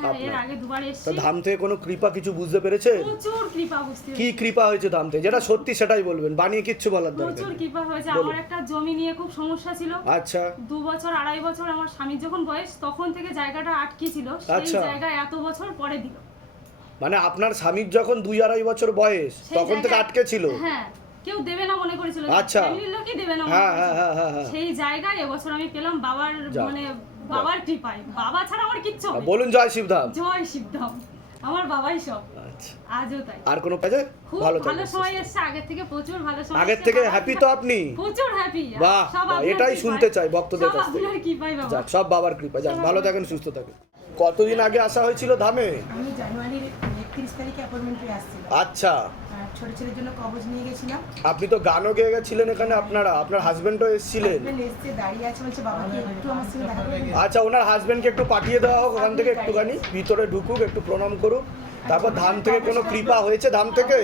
হ্যাঁ, এর আগে দুবার তো এসেছি। ধাম থেকে কোনো কৃপা কিছু বুঝতে পেরেছে? প্রচুর কৃপা বুঝতে কি কৃপা হয়েছে ধাম থেকে? যেটা সত্যি সেটাই বলবেন, বানিয়ে কিচ্ছু বলার দরকার প্রচুর নেই। কৃপা হয়েছে। বলুন। আমার একটা জমি নিয়ে খুব সমস্যা ছিল। আচ্ছা 2 বছর 2.5 বছর আমার স্বামীর যখন বয়স, তখন থেকে জায়গাটা আটকে ছিল। সেই আচ্ছা। জায়গা এত বছর পরে দিল। মানে আপনার স্বামীর যখন 2-2.5 বছর বয়স সেই তখন থেকে জায়গায়- আটকে ছিল? হ্যাঁ, কেউ দেবে না মনে করেছিল। আচ্ছা। ফ্যামিলির লোকই দেবে না মনে হ্যাঁ, করেছিল। হ্যাঁ, হ্যাঁ, হ্যাঁ। সেই জায়গায় এবছর আমি পেলাম বাবার যাক। মানে বাবার কৃপায়। বাবা ছাড়া আমার কিচ্ছু হবে না। বলুন জয় শিবধাম। জয় শিবধাম। আমার বাবাই সব। আচ্ছা, আজও তাই। আর কোনো কাজে খুব ভালো ভালো থাকবেন। সময় এসছে, আগের থেকে প্রচুর ভালো সময় আগের এসছে। থেকে বাবার হ্যাপি কৃপা- তো আপনি? প্রচুর হ্যাপি। বাহ, বাহ, এটাই শুনতে চাই ভক্তদের কাছ থেকে। আপনার কি পাই বাবা? যাক, সব বাবার কৃপা। যাক, ভালো থাকেন, সুস্থ থাকেন। কতদিন আগে আসা হয়েছিল ধামে? আমি জানুয়ারির 31 তারিখে অ্যাপয়েন্টমেন্টে আসছিলাম। আচ্ছা, আর ছোট ছেলের জন্য কবজ নিয়ে গেছিলাম। আপনি তো গানও গেয়ে গেছিলেন এখানে, আপনার হাজবেন্ডও এসেছিলেন। হাজবেন্ড এসছে, দাঁড়িয়ে আছে, বলছে বাবাকে একটু আমার সঙ্গে দেখা করবেন। আচ্ছা, ওনার হাজবেন্ডকে একটু পাঠিয়ে দেওয়া হোক ওখান থেকে, একটুখানি ভিতরে ঢুকুক, একটু প্রণাম করুক। তারপর ধাম থেকে কোনো কৃপা হয়েছে? ধাম থেকে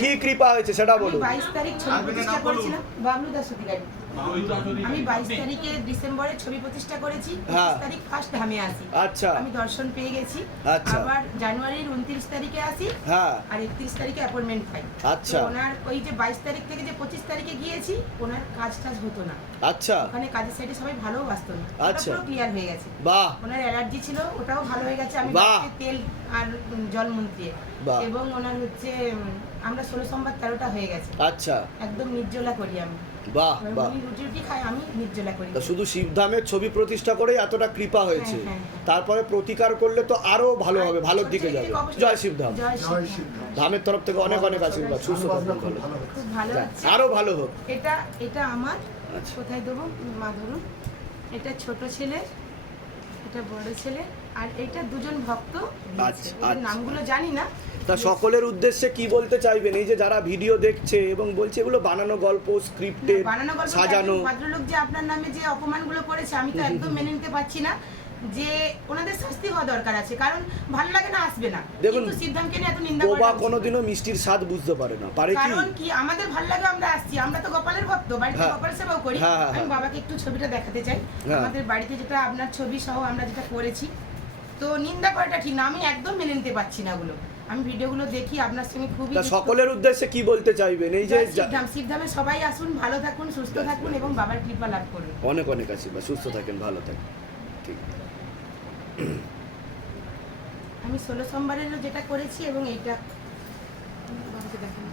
কি কৃপা হয়েছে সেটা আমি বলুন। 22 তারিখ ছবি প্রতিষ্ঠা করেছিলাম। বাবলু দাস অধিকারী। আমি 22 তারিখে ডিসেম্বরে ছবি প্রতিষ্ঠা করেছি। 25 হ্যাঁ। তারিখ ফার্স্ট ধামে আসি। আচ্ছা আমি দর্শন পেয়ে গেছি। আচ্ছা। আবার জানুয়ারির 29 তারিখে আসি। হ্যাঁ আর 31 তারিখে অ্যাপয়েন্টমেন্ট পাই। আচ্ছা। তো ওনার ওই যে 22 তারিখ থেকে যে 25 তারিখে গিয়েছি, ওনার কাজ হতো না। আচ্ছা, ওখানে কাজের সাইডে সবাই ভালোও বাসত না। ওটা আচ্ছা। পুরো ক্লিয়ার হয়ে গেছে। বাহ ওনার অ্যালার্জি ছিল, ওটাও ভালো হয়ে গেছে। আমি বাহ। বাড়িতে তেল আর জল দিয়ে বাহ। এবং ওনার হচ্ছে আমরা 16 সোমবার 13টা হয়ে গেছে। আচ্ছা, একদম নির্জলা করি আমি। বাহ এবার বাহ। উনি রুটি খাই, আমি নির্জলা করি। তা শুধু শিবধামের ছবি প্রতিষ্ঠা করেই এতটা কৃপা হয়েছে, হ্যাঁ, হ্যাঁ। তারপরে প্রতিকার করলে তো আরো ভালো হবে, ভালোর দিকে যাবে। জয় শিবধাম। জয় শিবধাম। ধামের তরফ থেকে অনেক অনেক আশীর্বাদ, সুস্থ থাকবেন, ভালো থাকবেন। খুব ভালো যাক, হচ্ছে। আরো ভালো হোক। এটা আমার আচ্ছা। কোথায় দেবো মা ধরুন। এটা ছোট ছেলে, এটা বড় ছেলে, আর এটা দুজন ভক্ত দিয়েছে। আচ্ছা, ওদের আচ্ছা। নামগুলো জানি না। তা সকলের উদ্দেশ্যে কি বলতে চাইবেন, এই যে যারা ভিডিও দেখছে এবং বলছে এগুলো বানানো গল্প, স্ক্রিপ্টেড, বানানো গল্প, সাজানো? একজন ভদ্রলোক যে আপনার নামে যে অপমানগুলো করেছে, আমি তো একদম মেনে নিতে পারছি না। যে ওনাদের শাস্তি হওয়া দরকার আছে, কারণ ভালো লাগে না আসবে না, দেখুন, কিন্তু সিদ্ধান্তকে নিয়ে এত নিন্দা বোবা করা উচিত কোনোদিনও মিষ্টির স্বাদ বুঝতে পারে না, পারে না। কি? কারণ কি আমাদের ভালো লাগে, আমরা আসছি, আমরা তো গোপালের ভক্ত, বাড়িতে হ্যাঁ। গোপাল সেবাও করি। হ্যাঁ, হ্যাঁ, আমি হ্যাঁ। বাবাকে একটু ছবিটা দেখাতে চাই। হ্যাঁ। আমাদের বাড়িতে যেটা আপনার ছবি সহ আমরা যেটা করেছি, তো নিন্দা করাটা ঠিক না। আমি একদম মেনে নিতে পারছি না ওগুলো। আমি ভিডিওগুলো দেখি, আপনার সঙ্গে খুবই তা সকলের উদ্দেশ্যে কি বলতে চাইবেন, এই যে সিদ্ধামে সবাই আসুন, ভালো থাকুন, সুস্থ থাকুন এবং বাবার কৃপা লাভ করুন। অনেক অনেক আশীর্বাদ, সুস্থ থাকেন, ভালো থাকেন। ঠিক। আমি 16 সোমবারেরও যেটা করেছি এবং এইটা বাবাকে দেখানো।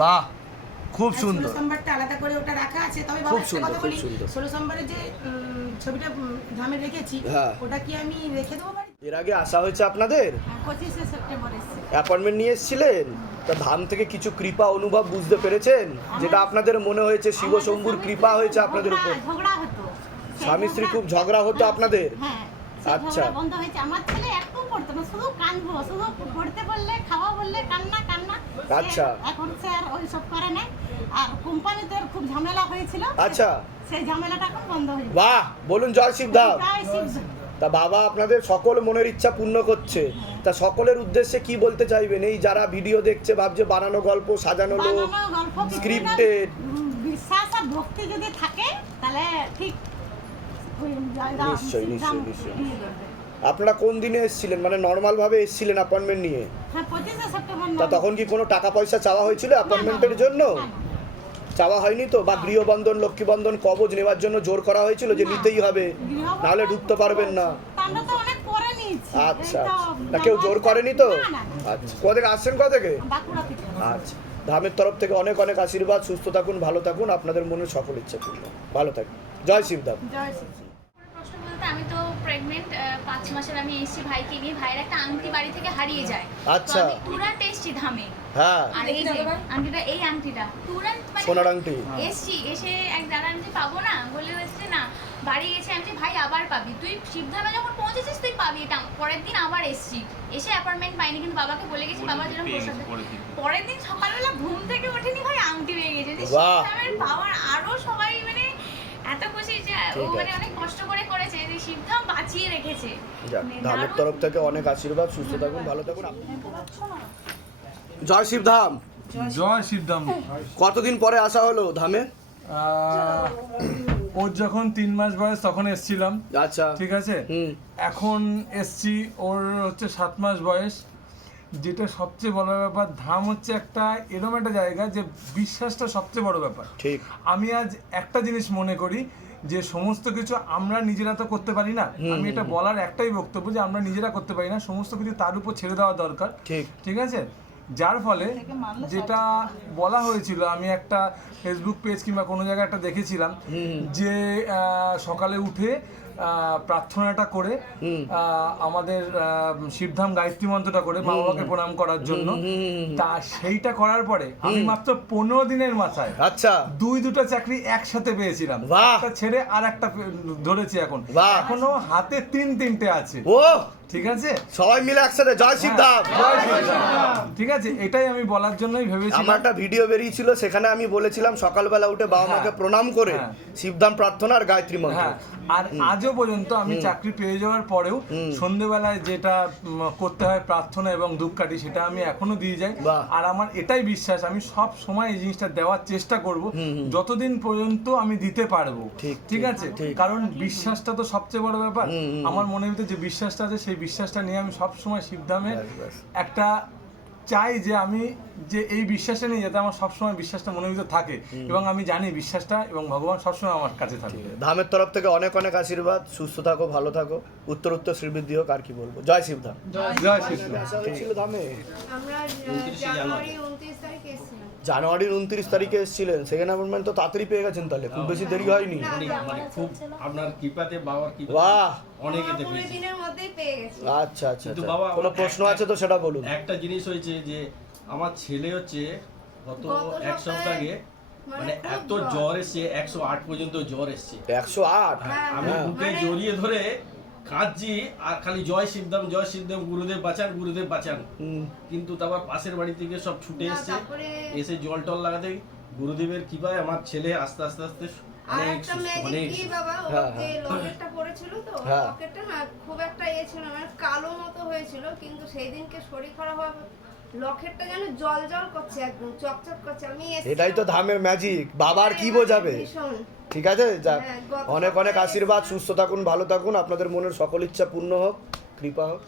বাহ, খুব আর সুন্দর। 16 সোমবারটা আলাদা করে ওটা রাখা আছে। তবে বাবা খুব একটা সুন্দর, কথা খুব বলি, সুন্দর। 16 সোমবারে যে ছবিটা ধামে রেখেছি, হ্যাঁ। ওটা কি আমি রেখে দেবো বাড়ি? এর আগে আসা হয়েছে আপনাদের? 25 সেপ্টেম্বর এসেছে। অ্যাপয়েন্টমেন্ট নিয়ে এসেছিলেন? তা ধাম থেকে কিছু কৃপা অনুভব বুঝতে পেরেছেন, যেটা আপনাদের মনে হয়েছে শিব শম্ভুর কৃপা হয়েছে আপনাদের উপর? ঝগড়া হতো। স্বামী স্ত্রী খুব ঝগড়া হতো আপনাদের? হ্যাঁ, আচ্ছা। আচ্ছা বন্ধ হয়েছে। আমার ছেলে একটু পড়তো না, শুধু কাঁদবো, শুধু পড়তে বললে, খাওয়া বললে কান্না কান্না। সে আচ্ছা। এখন সে আর ওই সব করে না। আর কোম্পানিতে খুব ঝামেলা হয়েছিল। আচ্ছা। সেই ঝামেলাটা এখন বন্ধ হয়েছে। বাহ, বলুন জয় শিবধাম। জয় শিব। তা বাবা আপনাদের সকল মনের ইচ্ছা পূর্ণ করছে। তা সকলের উদ্দেশ্যে কি বলতে চাইবেন, এই যারা ভিডিও দেখছে ভাবছে বানানো গল্প, সাজানো লোক, বানানো গল্প কিছু না, স্ক্রিপ্টেড? বিশ্বাস আর ভক্তি যদি থাকে তাহলে ঠিক ওই জায়গা নিশ্চয়ই, সিদ্ধাম নিশ্চয়ই, নিশ্চয়ই। দিয়ে দেবে। আপনারা কোন দিনে এসেছিলেন, মানে নর্মাল ভাবে এসেছিলেন অ্যাপয়েন্টমেন্ট নিয়ে? হ্যাঁ, 25 সেপ্টেম্বর তা তখন কি কোনো টাকা পয়সা চাওয়া হয়েছিল অ্যাপয়েন্টমেন্টের জন্য? চাওয়া হয়নি তো? বা গৃহবন্ধন, লক্ষ্মীবন্ধন, কবজ নেওয়ার জন্য জোর করা হয়েছিল যে নিতেই হবে, নাহলে ঢুকতে পারবেন না? আমরা তো অনেক পরে নিয়েছি। আচ্ছা, এই তো না কেউ জোর করেনি তো? না, না। আচ্ছা, কোথা থেকে আসছেন, কোথা থেকে? বাঁকুড়া থেকে। আচ্ছা, ধামের তরফ থেকে অনেক অনেক আশীর্বাদ, সুস্থ থাকুন, ভালো থাকুন, আপনাদের মনের সকল ইচ্ছা পূর্ণ, ভালো থাকুন। জয় শিবধাম। জয় শ্রী। প্রশ্ন বলতে আমি তো প্রেগনেন্ট 5 মাসের। আমি এসেছি ভাইকে নিয়ে। ভাইয়ের একটা আংটি বাড়ি থেকে হারিয়ে যায়। আচ্ছা। তো আমি তুরান্ট এসেছি ধামে। হ্যাঁ, আর এই যে আংটিটা, এই আংটিটা তুরান্ট মানে সোনার আংটি। এসেছি, এসে এক দাদা আংটি পাবো না বলে এসছে না, বাড়ি গেছে। আমি বলছি, ভাই আবার পাবি, তুই শিবধামে যখন পৌঁছেছিস তুই পাবি এটা। পরের দিন আবার এসেছি, এসে অ্যাপয়েন্টমেন্ট পাইনি, কিন্তু বাবাকে বলে গেছি, বাবা যেন প্রসাদ। পরের দিন সকালবেলা ঘুম থেকে ওঠেনি, ভাই আংটি পেয়ে গেছে। যে বাহ। শিবধামের পাওয়ার আরো সবাই মানে এত খুশি যে ও ঠিক মানে আছে। অনেক কষ্ট করে করেছে, যে শিবধাম বাঁচিয়ে রেখেছে। যাক, মানে ধামের দারুণ। তরফ থেকে অনেক আশীর্বাদ, সুস্থ থাকুন, ভালো থাকুন। জয় শিবধাম। জয় শিবধাম। কতদিন পরে আসা হলো ধামে? ওর যখন 3 মাস বয়স তখন এসছিলাম, আচ্ছা ঠিক আছে। হুম এখন এসছি ওর হচ্ছে 7 মাস বয়স। যেটা সবচেয়ে বড় ব্যাপার, ধাম হচ্ছে একটা এরকম একটা জায়গা যে বিশ্বাসটা সবচেয়ে বড় ব্যাপার। ঠিক আমি আজ একটা জিনিস মনে করি যে সমস্ত কিছু আমরা নিজেরা তো করতে পারি না। আমি এটা বলার একটাই বক্তব্য যে আমরা নিজেরা করতে পারি না, সমস্ত কিছু তার উপর ছেড়ে দেওয়া দরকার, ঠিক ঠিক আছে। যার ফলে যেটা বলা হয়েছিল, আমি একটা ফেসবুক পেজ কিংবা কোনো জায়গায় একটা দেখেছিলাম যে সকালে উঠে প্রার্থনাটা করে আমাদের শিবধাম গায়ত্রী মন্ত্রটা করে মা বাবাকে প্রণাম করার জন্য, তা সেইটা করার পরে আমি মাত্র 15 দিনের মাথায় আচ্ছা দুটো চাকরি একসাথে পেয়েছিলাম। বাহ! একটা ছেড়ে আর একটা ধরেছি এখন। বাহ! এখনো হাতে তিনটে আছে, ও ঠিক আছে। সবাই মিলে একসাথে জয় শিবধাম। জয় শিবধাম। ঠিক আছে, এটাই আমি বলার জন্যই আমার ভেবেছিলাম। একটা ভিডিও বেরিয়েছিল, সেখানে আমি বলেছিলাম সকালবেলা উঠে বাবা মাকে প্রণাম করে হ্যাঁ। শিবধাম প্রার্থনা আর গায়ত্রী মন্ত্র। হ্যাঁ, আর আজও পর্যন্ত আমি চাকরি পেয়ে যাওয়ার পরেও সন্ধ্যেবেলায় যেটা করতে হয় প্রার্থনা এবং ধূপকাঠি, সেটা আমি এখনো দিয়ে যাই। বাহ। আর আমার এটাই বিশ্বাস, আমি সব সময় এই জিনিসটা দেওয়ার চেষ্টা করব যতদিন পর্যন্ত আমি দিতে পারবো, ঠিক আছে। কারণ বিশ্বাসটা তো সবচেয়ে বড় ব্যাপার। আমার মনের ভিতরে যে বিশ্বাসটা আছে, সেই বিশ্বাসটা নিয়ে আমি সব সময় শিবধামের একটা চাই যে আমি যে এই বিশ্বাসটা নিয়ে যাতে আমার সবসময় বিশ্বাসটা মনের ভিতরে থাকে, এবং আমি জানি বিশ্বাসটা এবং ভগবান সবসময় আমার কাছে থাকবে। ধামের তরফ থেকে অনেক অনেক আশীর্বাদ, সুস্থ থাকো, ভালো থাকো, উত্তর উত্তর শ্রীবৃদ্ধি হোক, আর কি বলবো। জয় শিবধাম। জয় শ্রীকৃষ্ণ। আশা হয়েছিল ধামে আমরা জানুয়ারি 29 তারিখে এসেছিলাম। জানুয়ারির 29 তারিখে এসেছিলেন, সেকেন্ড অ্যাপয়েন্টমেন্ট তো তাড়াতাড়ি পেয়ে গেছেন, তাহলে খুব বেশি দেরি হয়নি। মানে খুব আপনার কৃপাতে, বাবার কৃপাতে বাহ অনেকেতে 15 পেয়েছি। দিনের মধ্যেই পেয়ে গেছি। আচ্ছা আচ্ছা কিন্তু আচ্ছা। বাবা, কোনো আমার প্রশ্ন একটা- আছে তো সেটা বলুন। একটা জিনিস হয়েছে যে আমার ছেলে হচ্ছে গত গত এক সপ্তাহ আগে মানে খুব এত জ্বর এসছে, 108 পর্যন্ত জ্বর এসছে। 108। আমি হ্যাঁ। বুকে জড়িয়ে ধরে কাঁদছি আর খালি জয় শিবধাম, গুরুদেব বাঁচান, গুরুদেব বাঁচান। কিন্তু তারপর পাশের বাড়ি থেকে সব ছুটে না, এসছে, তারপরে- এসে জল টল লাগাতে গুরুদেবের কৃপায় আমার ছেলে আস্তে আস্তে আস্তে আর অনেক একটা সুস্থ, ম্যাজিক অনেক কি সুস্থ। বাবা, ও হ্যাঁ, যে লকেটটা পড়েছিল তো, হ্যাঁ। লকেটটা না খুব একটা ছিল না, মানে কালো মতো হয়েছিল, কিন্তু সেই দিনকে শরীর খারাপ হওয়ার পর লকেটটা যেন জল জল করছে, একদম চকচক করছে। আমি এটাই তো ধামের ম্যাজিক, বাবার কি বোঝাবে। ভীষণ। ঠিক আছে, যাক, হ্যাঁ, গত অনেক অনেক সপ্তাহে আশীর্বাদ, সুস্থ থাকুন, ভালো থাকুন, আপনাদের মনের সকল ইচ্ছা পূর্ণ হোক, কৃপা হোক।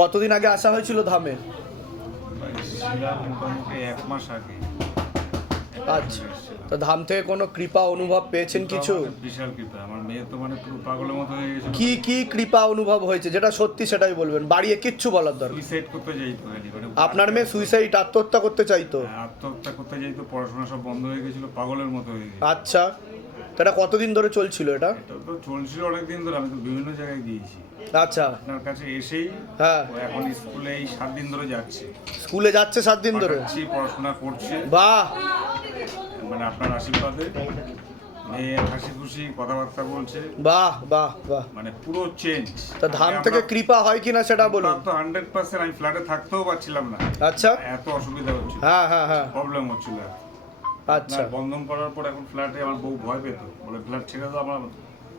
কতদিন আগে আসা হয়েছিল ধামে? মোটামুটি 1 মাস আগে। আচ্ছা, তো ধাম থেকে কোনো কৃপা অনুভব পেয়েছেন কিছু? আমার বিশাল কৃপা, আমার মেয়ে তো মানে পুরো পাগলের মতো হয়ে গেছে। কি কি কৃপা অনুভব হয়েছে, যেটা সত্যি সেটাই বলবেন, বাড়িয়ে কিচ্ছু বলার দরকার। সুইসাইড করতে যাইতো খালি, মানে আপনার মেয়ে সুইসাইড, আত্মহত্যা করতে চাইতো? আত্মহত্যা করতে যাইতো, পড়াশোনা সব বন্ধ হয়ে গেছিল, পাগলের মতো হয়ে গেছে। আচ্ছা, তো এটা কতদিন ধরে চলছিল এটা? এটা তো চলছিল অনেকদিন ধরে, আমি তো বিভিন্ন জায়গায় গিয়েছি। আচ্ছা, আপনার কাছে এসেই হ্যাঁ, ও এখন স্কুলে এই 7 দিন ধরে যাচ্ছে, স্কুলে যাচ্ছে 7 দিন ধরে? পাঠাচ্ছি, পড়াশোনা করছে, বাহ, মানে আপনার আশীর্বাদে মেয়ে হাসি খুশি কথাবার্তা বলছে, বাহ বাহ বাহ। মানে পুরো চেঞ্জ। তা ধাম থেকে কৃপা হয় কিনা সেটা বলুন। তো 100%, আমি ফ্ল্যাটে থাকতেও পারছিলাম না, আচ্ছা, এত অসুবিধা হচ্ছিল, হ্যাঁ হ্যাঁ হ্যাঁ, প্রবলেম হচ্ছিল। আচ্ছা আপনার বন্ধন করার পর এখন ফ্ল্যাটে আমার বউ ভয় পেত, বলে ফ্ল্যাট ছেড়ে দাও, আমার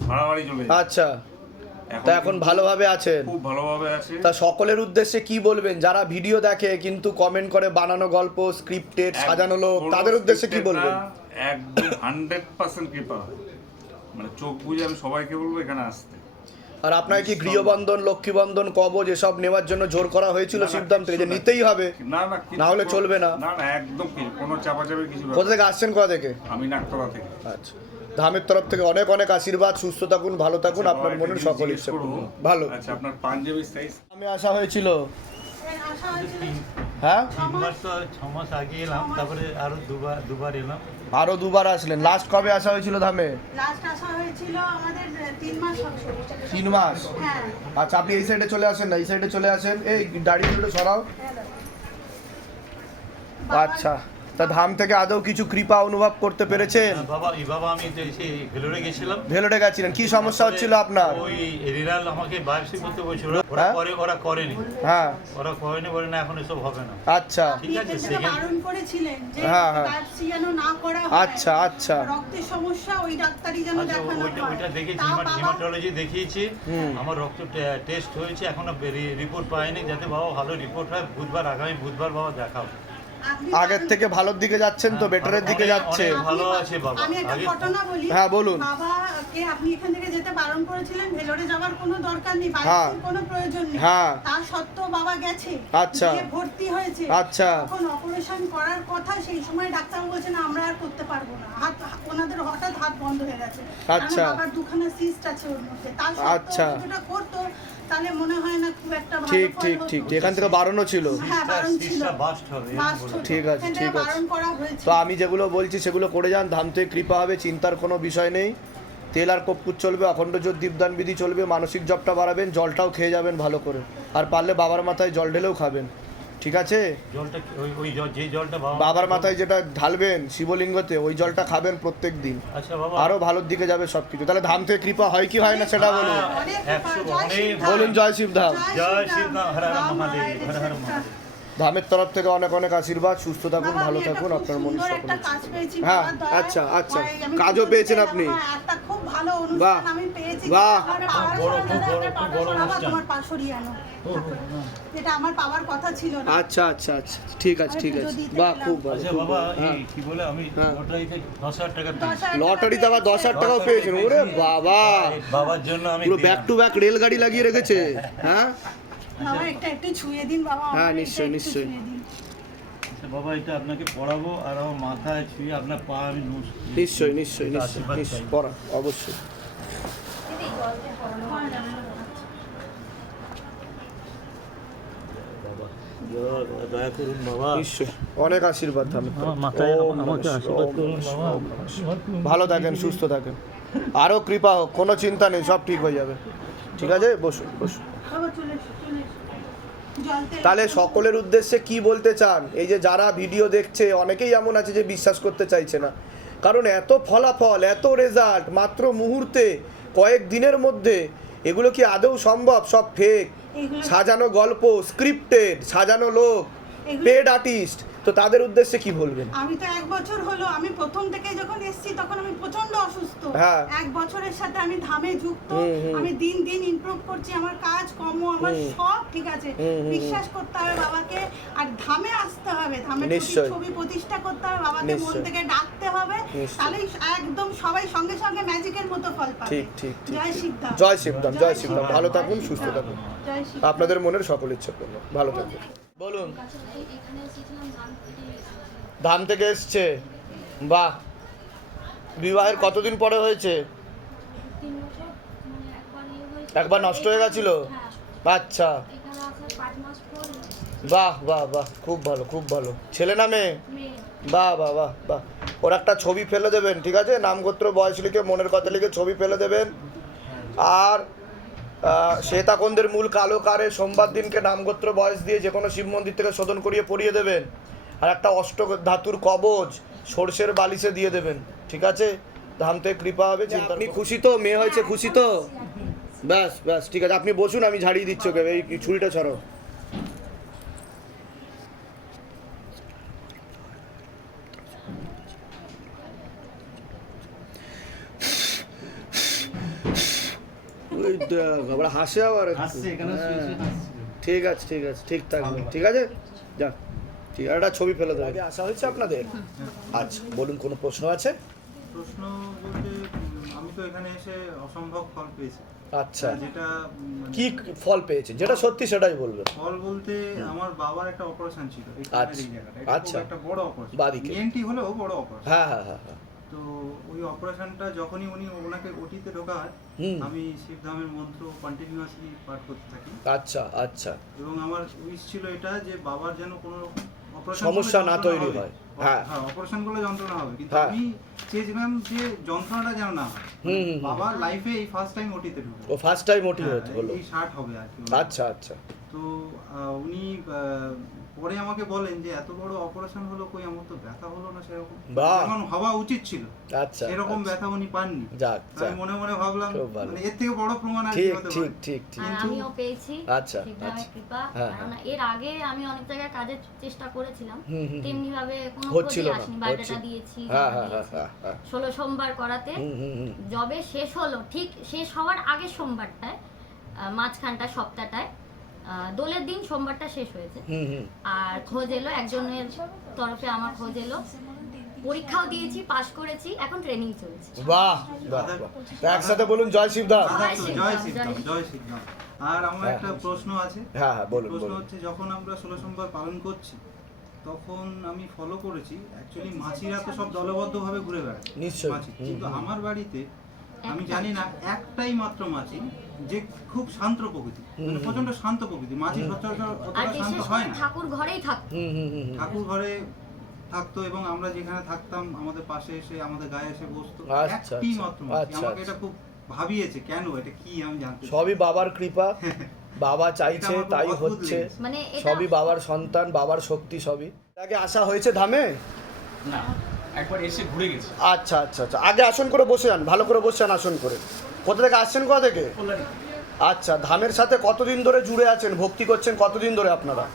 ভাড়া বাড়ি চলে যায়। আচ্ছা, তা এখন ভালোভাবে আছেন? খুব ভালোভাবে আছে। তা সকলের উদ্দেশ্যে কি বলবেন যারা ভিডিও দেখে কিন্তু কমেন্ট করে বানানো গল্প, স্ক্রিপ্টেড, সাজানো লোক, কোনো তাদের উদ্দেশ্যে কি scripted বলবেন? না, একদম 100% কৃপা, মানে চোখ বুঝে আমি সবাইকে বলবো এখানে আসতে। আর আপনাকে কি গৃহবন্ধন, লক্ষ্মীবন্ধন, কবজ এসব নেওয়ার জন্য জোর করা হয়েছিল না, না, শিবধাম থেকে, যে কিচ্ছু নিতেই হবে, না না কিছু না হলে চলবে না? না না, একদম কি কোনো চাপাচাপি কিছু ব্যাপার কোথা থেকে আসছেন, কোথা থেকে? না। আমি নাকতলা থেকে। আচ্ছা, ধামের তরফ থেকে অনেক অনেক আশীর্বাদ, সুস্থ থাকুন, ভালো থাকুন, আচ্ছা, আপনার বাবা, মনের একটা সকল জিনিস ইচ্ছে করবো। পূর্ণ। ভালো। আচ্ছা, আপনার পাঞ্জাবি সাইজ আমি আসা হয়েছিল, আসা হয়েছিল হ্যাঁ, 6 মাস আগে এলাম, তারপরে আরো দুবার এলাম। আরো দুবার আসলেন। লাস্ট কবে আসা হয়েছিল ধামে? লাস্ট আসা হয়েছিল আমাদের 3 মাস হবে। 3 মাস। হ্যাঁ, আচ্ছা, আপনি এই সাইডে চলে আসেন না, এই সাইডে চলে আসেন, এই দাড়িগুলো সরাও। আচ্ছা, তা ধাম থেকে আদৌ কিছু কৃপা অনুভব করতে পেরেছেন? বাবা আমি তো সেই ভেলোরে গেছিলাম। ভেলোরে গেছিলেন, কি সমস্যা হচ্ছিল আপনার? ওই রিনাল আমাকে বায়োপসি করতে বলছিল, হ্যাঁ? ওরা করেনি, হ্যাঁ, বলে না এখন এসব হবে না। আচ্ছা ঠিক আছে, আপনি যেটা বারণ করেছিলেন যে হ্যাঁ, হ্যাঁ। বায়োপসি যেন না করা হয়। আচ্ছা আচ্ছা, রক্তের সমস্যা ওই ডাক্তারই যেন আচ্ছা, দেখানো হয়। ওইটা দেখেছি, তা বাবা- হিমাটোলজি দেখিয়েছি, আমার রক্ত টেস্ট হয়েছে, এখনো রিপোর্ট পাইনি, যাতে বাবা ভালো রিপোর্ট হয়। আগামী বুধবার বাবা দেখাও। আগের থেকে ভালোর দিকে যাচ্ছেন তো, বেটারের দিকে যাচ্ছে। অনেক ভালো আছে বাবা। আমি একটা আগে ঘটনা বলি। হ্যাঁ, বলুন। বাবাকে আপনি এখান থেকে যেতে বারণ করেছিলেন, ভেলোরে যাওয়ার কোনো দরকার নেই, হ্যাঁ। বাইরের কোনো প্রয়োজন নেই। হ্যাঁ। তার সত্ত্বেও বাবা গেছে, আচ্ছা। গিয়ে ভর্তি হয়েছে। আচ্ছা। তখন অপারেশন করার কথা, সেই সময় ডাক্তার বলছেন আমরা আর করতে পারবো না, ওনাদের হঠাৎ হাত বন্ধ হয়ে গেছে। আচ্ছা। কারণ বাবার দুখানা সিস্ট আছে ওর মধ্যে। তার আচ্ছা। সত্ত্বেও যেটা করতো, তাহলে মনে হয় না খুব একটা ভালো ঠিক ফল ঠিক হতো। ঠিক, এখান থেকে বারণও ছিল। হ্যাঁ, বারণ ছিল। বাস্ট হবে বাস্ট হতো। ঠিক আছে, এখান থেকে ঠিক আছে। বারণ করা হয়েছে। তো আমি যেগুলো বলছি সেগুলো করে যান, ধাম থেকে কৃপা হবে, চিন্তার কোনো বিষয় নেই। তেল আর কর্পূর চলবে, অখণ্ড জ্যোত দীপদান বিধি চলবে, মানসিক জপটা বাড়াবেন, জলটাও খেয়ে যাবেন ভালো করে, আর পারলে বাবার মাথায় জল ঢেলেও খাবেন, ঠিক আছে? জলটা ওই যে জলটা বাবার মাথায় যেটা ঢালবেন শিবলিঙ্গতে, ওই জলটা খাবেন প্রত্যেক দিন, আচ্ছা বাবা, আরো ভালোর দিকে যাবে সবকিছু। তাহলে ধাম থেকে কৃপা হয় কি হয় না সেটা বলুন। অনেক 100 অনেক বলুন জয় শিবধাম। জয় শিবধাম, হর হর মহাদেব, হর হর মহাদেব। ধামের তরফ থেকে অনেক অনেক আশীর্বাদ, সুস্থ থাকুন, বাবা, ভালো আমি একটা থাকুন, খুব আপনার মন সুন্দর সকল একটা কাজ পেয়েছি হ্যাঁ, বাবার দয়ায়। আচ্ছা, আচ্ছা। আমি কাজও বলতে পেয়েছেন চাইলাম, আপনি? হ্যাঁ, একটা খুব ভালো বাহ, অনুষ্ঠান আমি পেয়েছি। বাহ। আমার পাওয়ার বড়, কথা খুব বড়, ছিল, খুব বড় বাবা, অনুষ্ঠান। তোমার পা সরিয়ে আনো। এটা আমার পাওয়ার কথা ছিল না। আচ্ছা আচ্ছা আচ্ছা, ঠিক আছে, ঠিক আছে, দিতে বাহ, গেলাম। খুব ভালো, আচ্ছা খুব বাবা, ভালো। হ্যাঁ। এই কি বলে আমি হ্যাঁ। লটারিতে 10,000 টাকা পেয়েছি। 10,000 লটারিতে আবার 10,000 টাকাও পেয়েছেন? ওরে বাবা, বাবার জন্য আমি পুরো দিলাম। ব্যাক টু ব্যাক রেলগাড়ি লাগিয়ে রেখেছে। হ্যাঁ বাবা, একটু ছুঁয়ে দিন বাবা, হ্যাঁ, আমার নিশ্চয়ই, এটা একটু নিশ্চয়ই। ছুঁয়ে দিন। আচ্ছা বাবা, এটা আপনাকে পড়াবো আর আমার মাথায় ছুঁয়ে আপনার পা আমি নিশ্চয়ই নিশ্চয়ই নিশ্চয়ই আশীর্বাদ নিশ্চয়ই, চাই। পড়া অবশ্যই। বাবা, দয়া করুন বাবা, নিশ্চয়ই, অনেক আশীর্বাদ ধামের তরফ আমার থেকে। মাথায় ওম নমঃ আমাকে শিবায়, আশীর্বাদ ওম করুন নমঃ বাবা। শিবায়, ওম নমঃ শিবায়। ভালো থাকেন, সুস্থ থাকেন, আরো কৃপা হোক, কোনো চিন্তা নেই, সব ঠিক হয়ে যাবে, ঠিক আছে? বসুন বসুন। বাবা, চলে এসো, চলে এসো। জল তেল তাহলে সকলের উদ্দেশ্যে কি বলতে চান? এই যে যারা ভিডিও দেখছে, অনেকেই এমন আছে যে বিশ্বাস করতে চাইছে না, কারণ এত ফলাফল, এত রেজাল্ট মাত্র মুহূর্তে, কয়েক দিনের মধ্যে, এগুলো কি আদৌ সম্ভব? সব ফেক, এগুলো- সাজানো গল্প, স্ক্রিপ্টেড, সাজানো লোক, এগুলো- পেড আর্টিস্ট। তো তাদের উদ্দেশ্যে কি বলবেন? আমি তো 1 বছর হলো, আমি প্রথম থেকে যখন এসেছি তখন আমি প্রচন্ড অসুস্থ। হ্যাঁ। 1 বছরের সাথে আমি ধামে যুক্ত, হুম। আমি দিন দিন ইমপ্রুভ করছি, আমার কাজ কর্ম আমার সব ঠিক আছে। হুম। বিশ্বাস করতে হবে বাবাকে, আর ধামে আসতে হবে, ধামের প্রতি নিশ্চয়ই। ছবি প্রতিষ্ঠা করতে হবে, বাবাকে মন নিশ্চয়ই। থেকে ডাকতে হবে, নিশ্চয়ই। তাহলেই একদম সবাই সঙ্গে সঙ্গে ম্যাজিকের মতো ফল পাবে। ঠিক ঠিক ঠিক। জয় শিবধাম। জয় শিবধাম, জয় শিবধাম, ভালো থাকুন, সুস্থ থাকুন, জয় শিবধাম। আপনাদের মনের সকল ইচ্ছে পূর্ণ, ভালো থাকুন। বলুন। ধাম থেকে এসছে, বাহ। বিবাহের কতদিন পরে হয়েছে? একবার নষ্ট হয়ে গেছিল? আচ্ছা, বাহ বাহ বাহ, খুব ভালো, খুব ভালো। ছেলে না মেয়ে? বাহ বাহ বাহ বাহ। ওর একটা ছবি ফেলে দেবেন, ঠিক আছে? নাম গোত্র বয়স লিখে, মনের কথা লিখে ছবি ফেলে দেবেন। আর শ্বেতাকন্দের মূল কালো কারে সোমবার দিনকে নামগোত্র বয়স দিয়ে যে কোনো শিব মন্দির থেকে শোধন করিয়ে পরিয়ে দেবেন। আর একটা অষ্ট ধাতুর কবচ সর্ষের বালিশে দিয়ে দেবেন, ঠিক আছে? ধাম থেকে কৃপা হবে। আপনি খুশি তো? মেয়ে হয়েছে, খুশি তো? ব্যাস ব্যাস, ঠিক আছে, আপনি বসুন, আমি ঝাড়িয়ে দিচ্ছি ওকে। এই ছুরিটা ছাড়ো। ওই দেখ, আবার হাসে আবার একটু। হ্যাঁ। ঠিক আছে, ঠিক আছে, ঠিক থাকবে, ঠিক আছে, যা। ঠিক আছে, একটা ছবি ফেলে দেবে। আগে আসা হয়েছে আপনাদের? আচ্ছা, বলুন, কোনো প্রশ্ন আছে? প্রশ্ন বলতে আমি তো এখানে এসে অসম্ভব ফল পেয়েছি। আচ্ছা, যেটা কি ফল পেয়েছেন? যেটা সত্যি সেটাই বলবেন। ফল বলতে আমার বাবার একটা অপারেশন ছিল এই কানের এই জায়গাটা। এটা আচ্ছা। খুব একটা বড় অপারেশন। বাদিকে। ইএনটি হলেও বড় অপারেশন। হ্যাঁ হ্যাঁ হ্যাঁ হ্যাঁ। তো ওই অপারেশনটা যখনই ওনাকে ওটিতে ঢোকা হয়, আমি শিবধামের মন্ত্র কন্টিনিউয়াসলি পাঠ করতে থাকি। আচ্ছা আচ্ছা। এবং আমার উইশ ছিল এটা যে বাবার যেন কোনো সমস্যা না তৈরি হয়। হ্যাঁ, অপারেশন করলে যন্ত্রণা হবে, কিন্তু হ্যাঁ। আমি চেয়েছিলাম যে যন্ত্রণাটা যেন না হয়। বাবার লাইফে এই ফার্স্ট টাইম ওটিতে ঢুকবে। ও ফার্স্ট টাইম ওটি হলো। এই 60 হবে আর কি। আচ্ছা আচ্ছা। তো উনি পরে আমাকে বলেন যে এত বড় অপারেশন হলো, কই আমার তো ব্যথা হলো না সেরকম, যেমন হওয়া উচিত ছিল। আচ্ছা, এরকম ব্যথা উনি পাননি। যাক আমি মনে মনে ভাবলাম মানে এর থেকে বড় প্রমাণ আর কি ঠিক হতে ঠিক পারে। ঠিক ঠিক। আর আমিও পেয়েছি আচ্ছা, শিবধামের আচ্ছা। কৃপা। হ্যাঁ, কারণ এর আগে আমি অনেক জায়গায় কাজের চেষ্টা করেছিলাম, তেমনি ভাবে কোনো হচ্ছিল খোঁজই না, আসেনি। বায়োডাটা হচ্ছিল। দিয়েছি, হ্যাঁ, জমা হ্যাঁ, দিয়েছি। হ্যাঁ, হ্যাঁ। 16 সোমবার করাতে জবে শেষ হলো, ঠিক শেষ হওয়ার আগের সোমবারটায়, মাঝখানটা সপ্তাহটায় দোলের দিন সোমবারটা শেষ হয়েছে। আর খোঁজ এলো একজনের তরফে, আমার খোঁজ এলো, পরীক্ষাও দিয়েছি, পাশ করেছি, এখন ট্রেনিং চলছে। বাহ বাহ বাহ। তো একসাথে বলুন জয় শিবধাম। জয় শিবধাম, জয় শিবধাম। আর আমার একটা প্রশ্ন আছে। হ্যাঁ বলুন। প্রশ্ন হচ্ছে, যখন আমরা 16 সোমবার পালন করছি তখন আমি ফলো করেছি অ্যাকচুয়ালি মাছিরা তো সব দলবদ্ধভাবে ঘুরে বেড়ায় নিশ্চয়ই। মাছি, কিন্তু আমার বাড়িতে আমি জানি না একটাই মাত্র মাছি যে খুব শান্ত প্রকৃতি, মানে প্রচন্ড শান্ত প্রকৃতি। মাছি সচরাচর আর অতটা শান্ত বিশেষ হয় করে না। ঠাকুর ঘরেই থাকতো। ঠাকুর ঘরে থাকতো এবং আমরা যেখানে থাকতাম আমাদের পাশে এসে আমাদের গায়ে এসে বসতো। আচ্ছা, একটি মাত্র মাছি। আচ্ছা, আমাকে আচ্ছা। এটা খুব ভাবিয়েছে, কেন এটা কি আমি জানতে চাই। সবই বাবার কৃপা, বাবা চাইছে তাই হচ্ছে, মানে সবই বাবার সন্তান, বাবার শক্তি সবই। আগে আসা হয়েছে ধামে? না, একবার এসে ঘুরে গেছি। আচ্ছা আচ্ছা আচ্ছা, আগে আসন করে বসে যান, ভালো করে বসে যান আসন করে। কোথা থেকে আসছেন, কোথা থেকে? আচ্ছা, ধামের সাথে কতদিন ধরে জুড়ে আছেন, ভক্তি করছেন কতদিন ধরে আপনারা?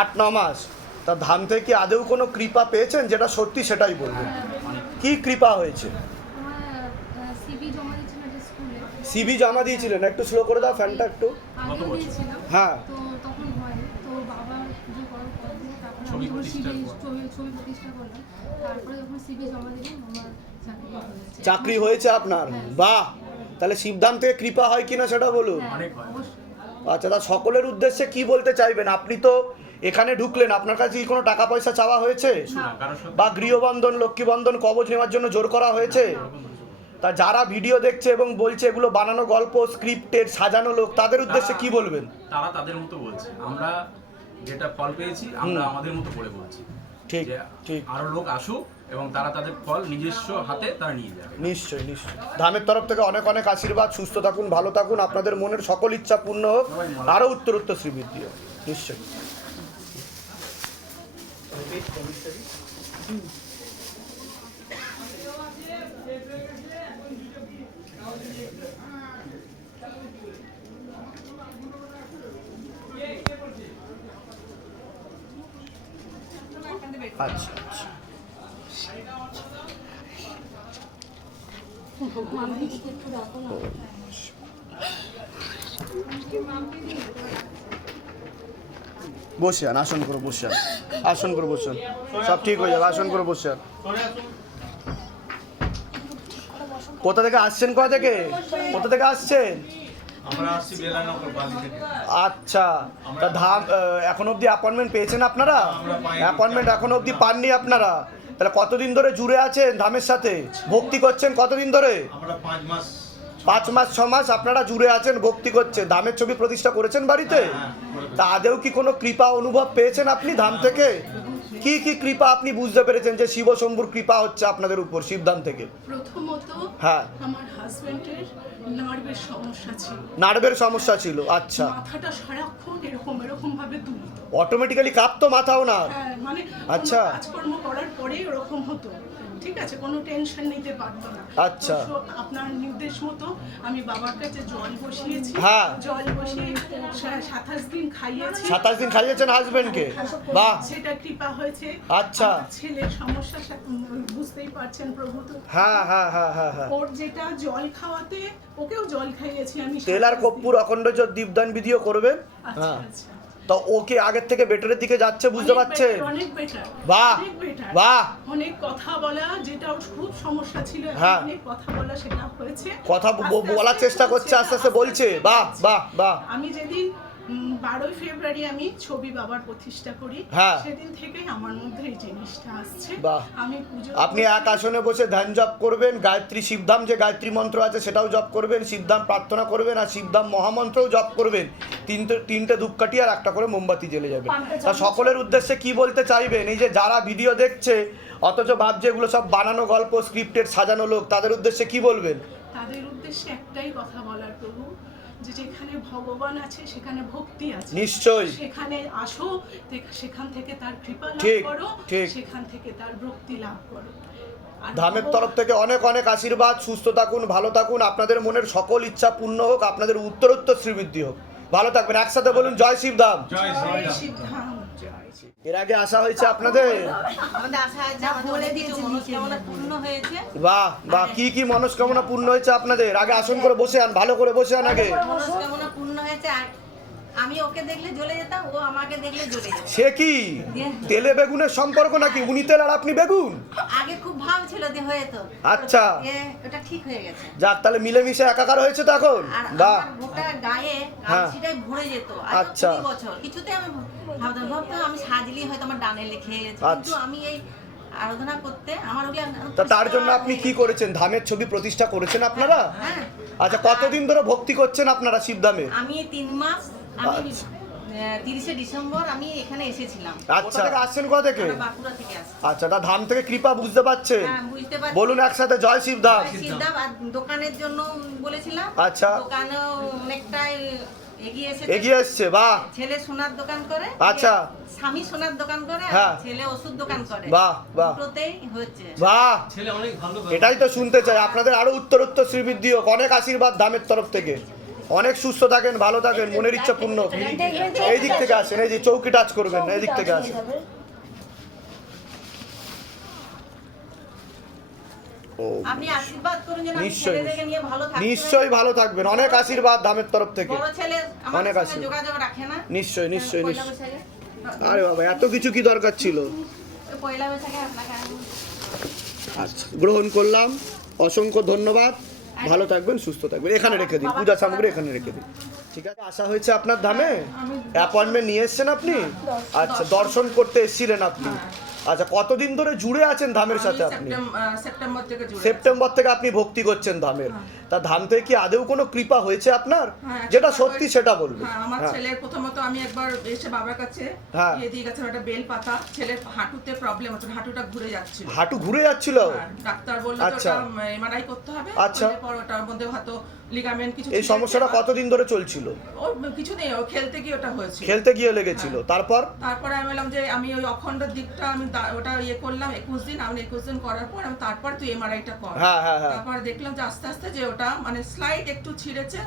8-9 মাস। তা ধাম থেকে কি আদৌ কোনো কৃপা পেয়েছেন? যেটা সত্যি সেটাই বলবেন। কি কৃপা হয়েছে? সিবি জমা দিয়েছিলেন? একটু স্লো করে দাও ফ্যানটা একটু। হ্যাঁ। তো তখন হয় তো বাবা যে করার পর দিয়ে তারপরে আমি যখন ছবি প্রতিষ্ঠা করলাম, তারপরে যখন সিবি জমা দিলাম আমার চাকরি হয়েছে আপনার? বাহ। তাহলে শিবধাম থেকে কৃপা হয় কিনা সেটা বলুন। আচ্ছা, তা সকলের উদ্দেশ্যে কি বলতে চাইবেন? আপনি তো এখানে ঢুকলেন, আপনার কাছে কি কোনো টাকা পয়সা চাওয়া হয়েছে, বা গৃহবন্ধন, লক্ষ্মীবন্ধন, কবচ নেওয়ার জন্য জোর করা হয়েছে? তা যারা ভিডিও দেখছে এবং বলছে এগুলো বানানো গল্প, স্ক্রিপ্টেড, সাজানো লোক, তাদের উদ্দেশ্যে কি বলবেন? তারা তাদের মতো বলছে, আমরা যেটা ফল পেয়েছি আমরা আমাদের মতো করে বলছি। ঠিক ঠিক। আরো লোক আসুক এবং তারা তাদের ফল নিজস্ব হাতে তারা নিয়ে যাবে। নিশ্চয়ই নিশ্চয়ই। ধামের তরফ থেকে অনেক অনেক আশীর্বাদ, সুস্থ থাকুন, ভালো থাকুন, আপনাদের মনের সকল ইচ্ছা পূর্ণ হোক, আরও উত্তরোত্তর শ্রীবৃদ্ধি হোক। নিশ্চয়ই। আচ্ছা আচ্ছা। বসে আন, আসন করে বসে আন, আসন করে বসে আন, সব ঠিক হয়ে যাবে, আসন করে বসে আন। কোথা থেকে আসছেন, কোথা থেকে আসছেন? আমরা আসছি বেলানগর বালি থেকে। আচ্ছা, তা ধাম এখন অবধি অ্যাপয়েন্টমেন্ট পেয়েছেন আপনারা? অ্যাপয়েন্টমেন্ট এখন অবধি পাননি আপনারা? তাহলে কতদিন ধরে জুড়ে আছেন ধামের সাথে, ভক্তি করছেন কতদিন ধরে? আমরা 5 মাস 6 মাস আপনারা জুড়ে আছেন, ভক্তি করছেন। ধামের ছবি প্রতিষ্ঠা করেছেন বাড়িতে? তা আদেও কি কোনো কৃপা অনুভব পেয়েছেন আপনি ধাম থেকে? কি কি কৃপা আপনি বুঝতে পেরেছেন যে শিব শম্ভুর কৃপা হচ্ছে আপনাদের উপর শিবধাম থেকে? প্রথমত হ্যাঁ, আমার হাজবেন্ডের নার্ভের সমস্যা ছিল। নার্ভের সমস্যা ছিল? আচ্ছা। মাথাটা সারাক্ষণ এরকম ভাবে দুলতো, অটোমেটিক্যালি কাঁপতো মাথাও না? হ্যাঁ, মানে আচ্ছা। কাজকর্ম করার পরেই ওরকম হতো, ঠিক আছে, কোনো টেনশন নিতে পারতো না। আচ্ছা। তো আপনার নির্দেশ মতো আমি বাবার কাছে জল বসিয়েছি। হ্যাঁ। জল বসিয়ে 27 দিন খাইয়েছি। 27 দিন খাইয়েছেন হাজবেন্ডকে? বাহ, সেটা কৃপা হয়েছে। আচ্ছা। আমার ছেলের সমস্যা বুঝতেই পারছেন প্রভু তো। হ্যাঁ হ্যাঁ হ্যাঁ হ্যাঁ হ্যাঁ। ওর যেটা জল খাওয়াতে, ওকেও জল খাইয়েছি আমি। তেল আর কর্পূর অখণ্ড দীপদান বিধিও করবেন। হ্যাঁ, তো ওকে আগের থেকে বেটারের দিকে যাচ্ছে, বুঝতে পারছেন? অনেক বেটার। বাহ বাহ। অনেক কথা বলা, যেটা ওর খুব সমস্যা ছিল, হ্যাঁ, অনেক কথা বলা সেটা হয়েছে। কথা বলার চেষ্টা করছে, আস্তে আস্তে বলছে। বাহ বাহ বাহ। আমি যেদিন 12 ফেব্রুয়ারি আমি ছবি বাবার প্রতিষ্ঠা করি, হ্যাঁ, সেদিন থেকেই আমার মধ্যে এই জিনিসটা আসছে। বাহ। আমি পুজো, আপনি এক আসনে বসে ধ্যান জপ করবেন, গায়ত্রী শিবধাম যে গায়ত্রী মন্ত্র আছে সেটাও জপ করবেন, শিবধাম প্রার্থনা করবেন, আর শিবধাম মহামন্ত্রও জপ করবেন। তিনটে ধূপকাঠি আর একটা করে মোমবাতি জ্বেলে যাবে। তা সকলের উদ্দেশ্যে কি বলতে চাইবেন? এই যে যারা ভিডিও দেখছে অথচ ভাবছে এগুলো সব বানানো গল্প, স্ক্রিপ্টেড, সাজানো লোক, তাদের উদ্দেশ্যে কি বলবেন? তাদের উদ্দেশ্যে একটাই কথা বলার, প্রভু, যে যেখানে ভগবান আছে সেখানে ভক্তি আছে। নিশ্চয়ই। সেখানে আসো, সেখান থেকে তার কৃপা লাভ করো, সেখান থেকে তার ভক্তি লাভ করো। ধামের তরফ থেকে অনেক অনেক আশীর্বাদ, সুস্থ থাকুন, ভালো থাকুন, আপনাদের মনের সকল ইচ্ছা পূর্ণ হোক, আপনাদের উত্তরোত্তর শ্রীবৃদ্ধি হোক, ভালো থাকবেন। একসাথে বলুন জয় শিবধাম। জয় শিবধাম। এর আগে আসা হয়েছে আপনাদের? বাহ বাহ। কি কি মনস্কামনা পূর্ণ হয়েছে আপনাদের? আগে আসন করে বসে আন, ভালো করে বসে আন আগে। মনস্কামনা পূর্ণ হয়েছে। আর আমি ওকে দেখলে জ্বলে যেতাম, ও আমাকে দেখলে জ্বলে যেত। সে কি তেলে বেগুনের সম্পর্ক নাকি? উনি তেল আর আপনি বেগুন? আগে খুব ভাব ছিল যে হয়তো, আচ্ছা ওটা ঠিক হয়ে গেছে। যাক, তাহলে মিলেমিশে একাকার হয়েছে তো এখন। আর বাহ, আমার গোটা গায়ে হ্যাঁ। আলসিটাই ভরে যেত। আচ্ছা। 20 বছর কিছুতে আমি ভাবতাম আমি সাজলি হয়তো আমার ডানে লেখে গেছে, কিন্তু আচ্ছা। আমি এই আরাধনা করতে আমার তা তার জন্য আপনি কি করেছেন? ধামের ছবি প্রতিষ্ঠা করেছেন আপনারা? হ্যাঁ। আচ্ছা, কতদিন ধরে ভক্তি করছেন আপনারা শিবধামে? আমি 3 মাস, আমি আচ্ছা। 30শে ডিসেম্বর আমি এখানে এসেছিলাম। আচ্ছা, আসছেন কোথা থেকে? আমরা বাঁকুড়া থেকে আসছি। আচ্ছা, তা ধাম থেকে কৃপা বুঝতে পারছেন? হ্যাঁ, বুঝতে পারছি। বলুন একসাথে জয় শিবধাম। শিবধাম। আর দোকানের জন্য বলেছিলাম। আচ্ছা। দোকানেও অনেকটাই এগিয়ে এসছে। বাহ। ছেলে সোনার দোকান করে, আচ্ছা। স্বামী সোনার দোকান করে, হ্যাঁ। ছেলে ওষুধ দোকান করে। বাহ বাহ দুটোতেই হচ্ছে। বাহ, ছেলে অনেক ভালো। এটাই তো শুনতে চাই। আপনাদের আরো উত্তরোত্তর শ্রীবৃদ্ধি হোক। অনেক আশীর্বাদ ধামের তরফ থেকে। অনেক সুস্থ থাকেন, ভালো থাকেন, মনের ইচ্ছা পূর্ণ হোক। এই দিক থেকে আসেন, এই যে চৌকি টাচ করবেন না, এই দিক থেকে আসেন। ও, আপনি আশীর্বাদ করুন যেন আমি নিশ্চয়ই, ছেলেদেরকে নিয়ে ভালো থাকতে পারি। নিশ্চয়ই ভালো থাকবেন। অনেক আশীর্বাদ ধামের তরফ থেকে। বড় ছেলে আমার অনেক সঙ্গে আশীর্বাদ। যোগাযোগ রাখে না। নিশ্চয়ই নিশ্চয়ই পয়লা নিশ্চয়ই। বৈশাখে। আরে বাবা, এত কিছু কি দরকার ছিল? তো পয়লা বৈশাখে আপনাকে আমি আচ্ছা, গ্রহণ করলাম। অসংখ্য ধন্যবাদ। ভালো থাকবেন, সুস্থ থাকবেন। এখানে রেখে দিন, পূজা সামগ্রী এখানে রেখে দিন। ঠিক আছে, আসা হয়েছে আপনার ধামে? অ্যাপয়েন্টমেন্ট নিয়ে এসেছেন আপনি? আচ্ছা, দর্শন করতে এসেছিলেন আপনি? আচ্ছা, কতদিন ধরে জুড়ে আছেন ধামের সাথে আপনি? সেপ্টেম্বর থেকে জুড়ে। সেপ্টেম্বর থেকে আপনি ভক্তি করছেন ধামের। তা ধাম থেকে কি আদৌ কোনো কৃপা হয়েছে আপনার? যেটা সত্যি সেটা বলবেন। আমার ছেলের প্রথমত আমি একবার এসে বাবার কাছে দিয়ে দিয়ে গেছিলাম একটা বেল পাতা। ছেলের হাঁটুতে প্রবলেম হচ্ছে, হাঁটুটা ঘুরে যাচ্ছিল। হাঁটু ঘুরে যাচ্ছিল? ডাক্তার বলল আচ্ছা। ওটা এমআরআই করতে হবে। আচ্ছা। পর ওটার মধ্যে হয়তো লিগামেন্ট কিছু এই সমস্যাটা কতদিন ধরে চলছিল? ওর কিছু নেই, ও খেলতে গিয়ে ওটা হয়েছে। খেলতে গিয়ে লেগেছিল। তারপর তারপরে আমি বললাম যে আমি ওই অখণ্ড দিকটা আমি ওটা ইয়ে করলাম 21 দিন। আমি 21 দিন করার পর আমি তারপর তুই এমআরআইটা কর। তারপর দেখলাম যে আস্তে আস্তে যে ওটা মানে স্লাইড একটু ছিঁড়েছে,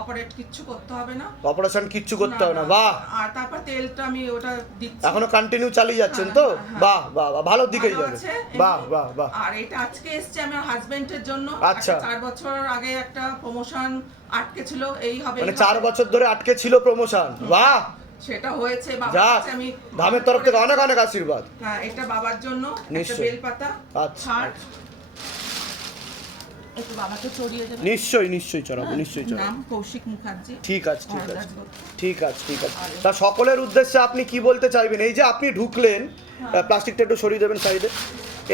অপারেট কিচ্ছু করতে হবে না, অপারেশন কিচ্ছু করতে হবে না। বাহ। আর তারপর তেলটা আমি ওটা দিচ্ছি। এখনো কন্টিনিউ চালিয়ে যাচ্ছেন তো? বাহ বাহ বাহ, ভালোর দিকেই যাবে। বাহ বাহ বাহ। আর এটা আজকে এসেছে আমার হাজবেন্ডের জন্য। আচ্ছা। 4 বছর আগে একটা প্রমোশন আটকে ছিল, এই হবে মানে 4 বছর ধরে আটকে ছিল প্রমোশন। বাহ, সেটা হয়েছে। বাবার যাক, কাছে আমি ধামের তরফ থেকে অনেক অনেক আশীর্বাদ। হ্যাঁ, এটা বাবার জন্য একটা নিশ্চয়ই। বেলপাতা। আচ্ছা। একটু বাবাকে চড়িয়ে দেবেন। নিশ্চয়ই নিশ্চয়ই চড়াবো, নিশ্চয়ই চড়াবো। নাম কৌশিক মুখার্জি। ঠিক আছে ঠিক আছে ঠিক আছে ঠিক আছে। তা সকলের উদ্দেশ্যে আপনি কি বলতে চাইবেন? এই যে আপনি ঢুকলেন, প্লাস্টিকটা একটু সরিয়ে দেবেন সাইডে।